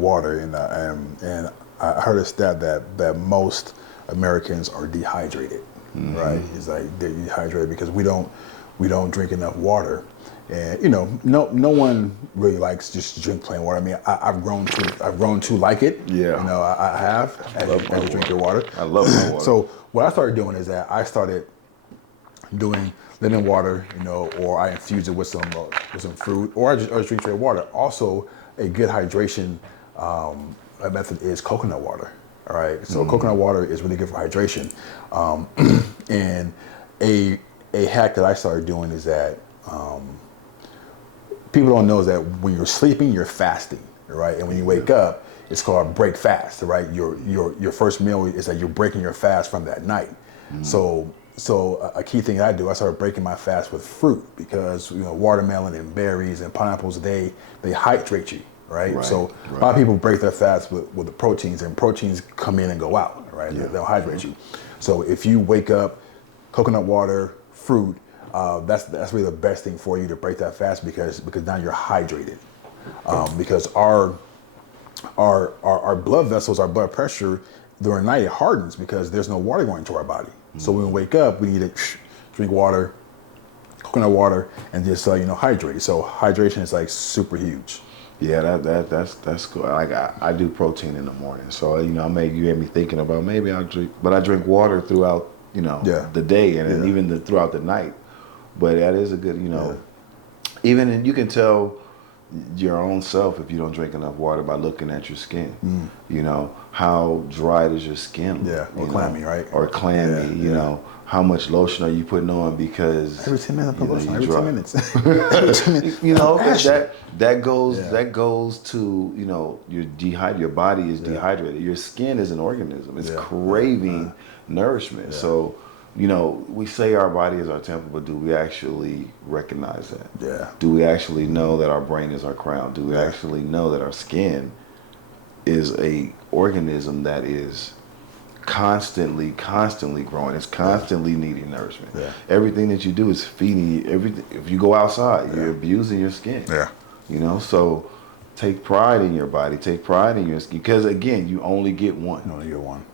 water, and I heard a stat that most Americans are dehydrated. Mm-hmm. Right, it's like they're dehydrated because we don't drink enough water, and no one really likes just to drink plain water. I mean, I've grown to like it. Yeah, I have as you drink your water. I love my water. So what I started doing is that I started doing lemon water, or I infuse it with some fruit, or I just drink straight water. Also, a good hydration method is coconut water. All right, so coconut water is really good for hydration, and a hack that I started doing is that people don't know is that when you're sleeping, you're fasting, right? And when you wake up, it's called break fast, right? Your first meal is that you're breaking your fast from that night. So a key thing I do, I started breaking my fast with fruit, because watermelon and berries and pineapples, they hydrate you. Right? So a lot of people break their fast with the proteins, and proteins come in and go out, right? Yeah. They'll hydrate you. So if you wake up, coconut water, fruit, that's really the best thing for you to break that fast, because now you're hydrated. Because our blood vessels, our blood pressure during the night, it hardens because there's no water going to our body. Mm-hmm. So when we wake up, we need to drink water, coconut water, and just hydrate. So hydration is like super huge. Yeah, that's cool. Like I do protein in the morning, so you had me thinking about maybe I'll drink, but I drink water throughout the day and then even throughout the night. But that is a good even you can tell your own self if you don't drink enough water by looking at your skin. How dry does your skin look? Or clammy, right? Or clammy. How much lotion are you putting on? Because every 10 minutes, every 10 minutes. that goes to your body is dehydrated. Your skin is an organism. It's craving nourishment. Yeah. So we say our body is our temple, but do we actually recognize that? Yeah. Do we actually know that our brain is our crown? Do we actually know that our skin is a organism that is constantly growing? It's constantly needing nourishment. Yeah. Everything that you do is feeding everything. If you go outside, you're abusing your skin. Yeah. So take pride in your body, take pride in your skin, because again, you only get one.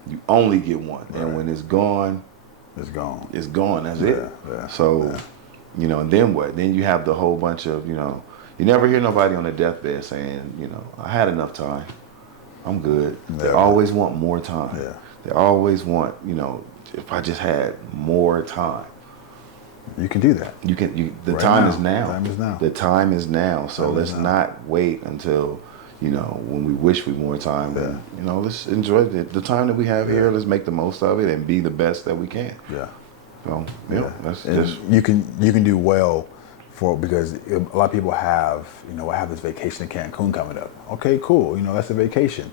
You only get one. Right. And when it's gone, it's gone. It's gone. That's it. Yeah. So, and then what? Then you have the whole bunch of, you never hear nobody on their deathbed saying, I had enough time. I'm good. They always want more time. Yeah. They always want, if I just had more time. You can do that. The time is now. The time is now. So let's not wait until, when we wish we more time. Then, let's enjoy the time that we have here. Let's make the most of it and be the best that we can. Yeah. So, that's just. You can do well because a lot of people have, I have this vacation in Cancun coming up. Okay, cool. That's a vacation.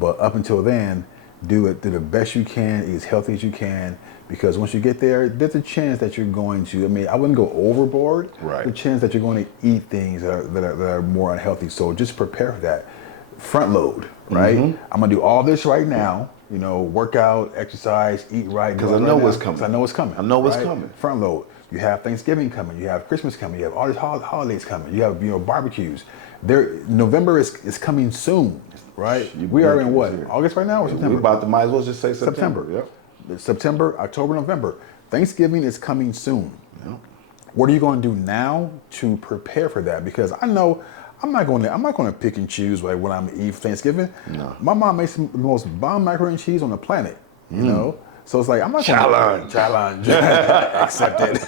But up until then, do the best you can, eat as healthy as you can, because once you get there, there's a chance that you're going to, I wouldn't go overboard. Right. The chance that you're going to eat things that are more unhealthy. So just prepare for that. Front load, right? Mm-hmm. I'm going to do all this right now, work out, exercise, eat right. Because I know what's coming. I know what's coming. I know what's coming. Front load. You have Thanksgiving coming. You have Christmas coming. You have all these holidays coming. You have barbecues. November is coming soon, right? We are in what? August right now or September? Might as well just say September. Yep. September, October, November. Thanksgiving is coming soon. Yep. What are you going to do now to prepare for that? Because I know I'm not going to pick and choose like when I'm eating Thanksgiving. No. My mom makes the most bomb macaroni and cheese on the planet. So it's like, I'm not challenge accepted.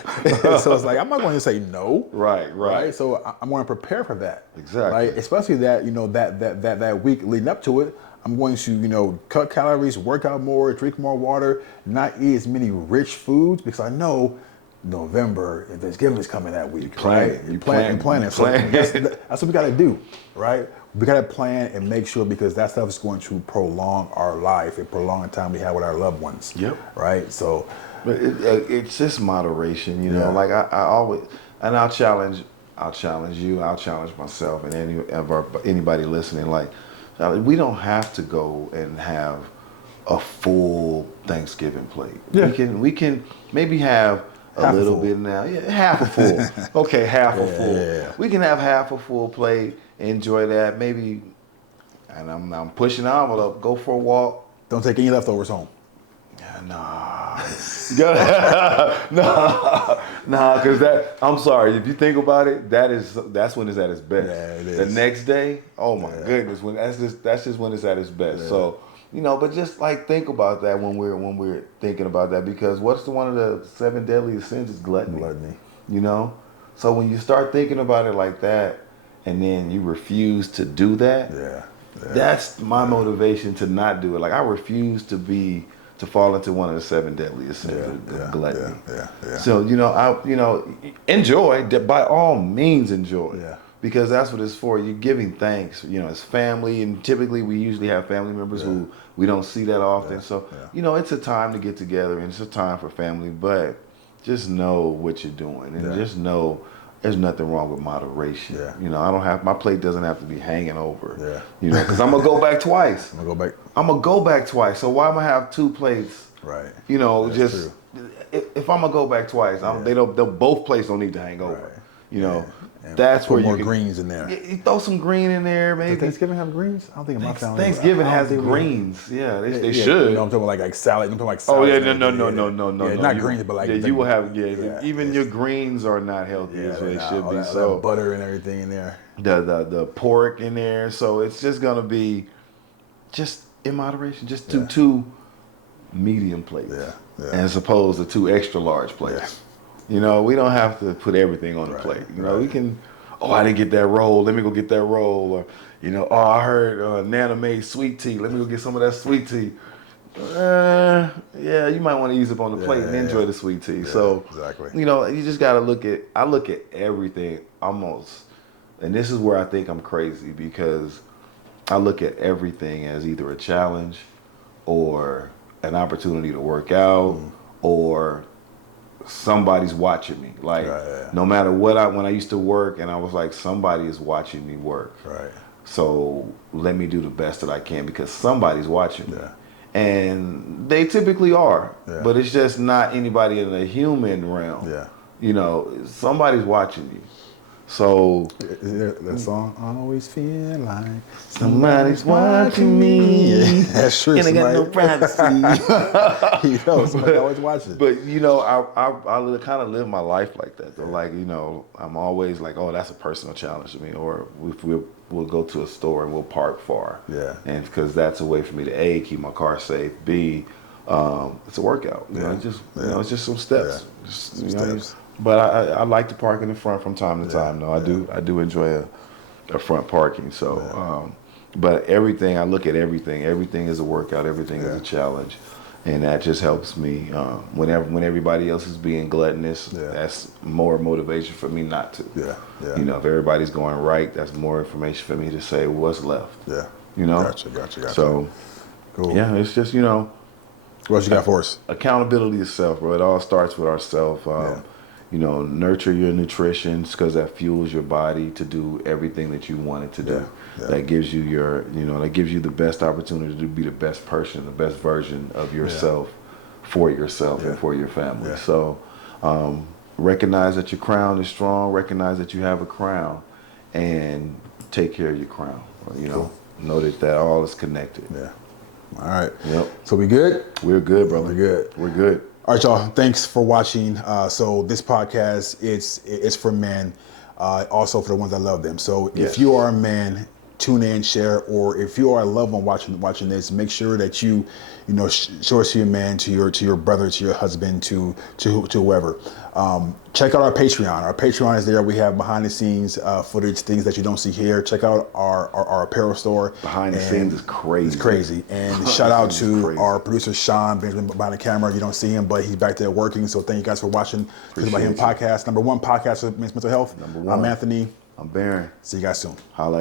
So it's like, I'm not going to say no. Right. So I'm going to prepare for that. Exactly. Like, especially that, that week leading up to it, I'm going to, cut calories, work out more, drink more water, not eat as many rich foods, because I know November and Thanksgiving is coming that week. You plan. So that's what we got to do, right? We got to plan and make sure, because that stuff is going to prolong our life and prolong the time we have with our loved ones. Yep. Right. So, but it's just moderation, Like I always, and I'll challenge you, I'll challenge myself, and anybody listening. Like, we don't have to go and have a full Thanksgiving plate. Yeah. We can maybe have a little bit now. Yeah, half a full. Okay, half a full. Yeah. We can have half a full plate, enjoy that. Maybe, and I'm pushing the envelope, go for a walk. Don't take any leftovers home. Nah, because I'm sorry, if you think about it, that's when it's at its best. Yeah, it is. The next day, oh my goodness, that's just when it's at its best. Yeah. So, but just like think about that when we're thinking about that, because what's one of the 7 deadliest sins is gluttony. So when you start thinking about it like that, and then you refuse to do that, that's my motivation to not do it. Like, I refuse to fall into one of the 7 deadliest sins of gluttony. So, enjoy, by all means enjoy. Yeah. Because that's what it's for. You're giving thanks, as family, and typically we usually have family members who we don't see that often. Yeah. So, it's a time to get together, and it's a time for family, but just know what you're doing, and just know there's nothing wrong with moderation. Yeah. My plate doesn't have to be hanging over. Yeah. Because I'm gonna go back twice. I'm gonna go back twice. So why am I have 2 plates? Right. That's if I'm gonna go back twice, both plates don't need to hang over. Right. That's where you put more greens in there. You throw some green in there, maybe. Does Thanksgiving have greens? I don't think in my family. Thanksgiving has greens. Yeah, they should. I'm talking like salad. I'm talking like salad. Oh yeah, no. Yeah, not greens, but like you will have. Even your greens are not healthy as they should be. That butter and everything in there. The pork in there, so it's just gonna be just in moderation. Just two medium plates, as opposed to 2 extra large plates. We don't have to put everything on the plate. We can, I didn't get that roll. Let me go get that roll. Or, I heard Nana made sweet tea. Let me go get some of that sweet tea. You might want to ease up on the plate and enjoy the sweet tea. So, exactly. You just got to I look at everything almost, and this is where I think I'm crazy, because I look at everything as either a challenge or an opportunity to work out or somebody's watching me. Like, no matter what, when I used to work, and I was like, somebody is watching me work. Right. So let me do the best that I can, because somebody's watching me. And they typically are, but it's just not anybody in the human realm. Somebody's watching you. So is there that song, I always feel like somebody's watching me. That's true. And I got no privacy. Somebody always watches. But I kind of live my life like that though. Like, I'm always like, that's a personal challenge to me. Or if we'll go to a store and we'll park far. Yeah. And because that's a way for me to A, keep my car safe, B, it's a workout. It's just some steps. Yeah. Steps. But I like to park in the front from time to time. though. I do enjoy a front parking. So, but everything, I look at everything. Everything is a workout. Everything is a challenge, and that just helps me. When everybody else is being gluttonous, that's more motivation for me not to. If everybody's going right, that's more information for me to say what's left. Gotcha. So, cool. Yeah, it's just What else you got for us? Accountability to self, bro. It all starts with ourself. Nurture your nutrition, because that fuels your body to do everything that you want it to do. That gives you that gives you the best opportunity to be the best person, the best version of yourself for yourself and for your family. So recognize that your crown is strong, recognize that you have a crown, and take care of your crown. Know that all is connected. All right. Yep. So we good? We're good, brother. We're good. All right, y'all. Thanks for watching. So this podcast, it's for men, also for the ones that love them. So if you are a man tune in, share, or if you are a loved one watching this, make sure that you show us to your man, to your brother, to your husband, to whoever. Check out our Patreon. Our Patreon is there. We have behind the scenes footage, things that you don't see here. Check out our apparel store. Behind the scenes is crazy. It's crazy. And shout out to our producer Sean Benjamin behind the camera. You don't see him, but he's back there working. So thank you guys for watching Talk About Him podcast. #1 podcast for men's mental health. #1. I'm Anthony. I'm Barron. See you guys soon. Holla at you.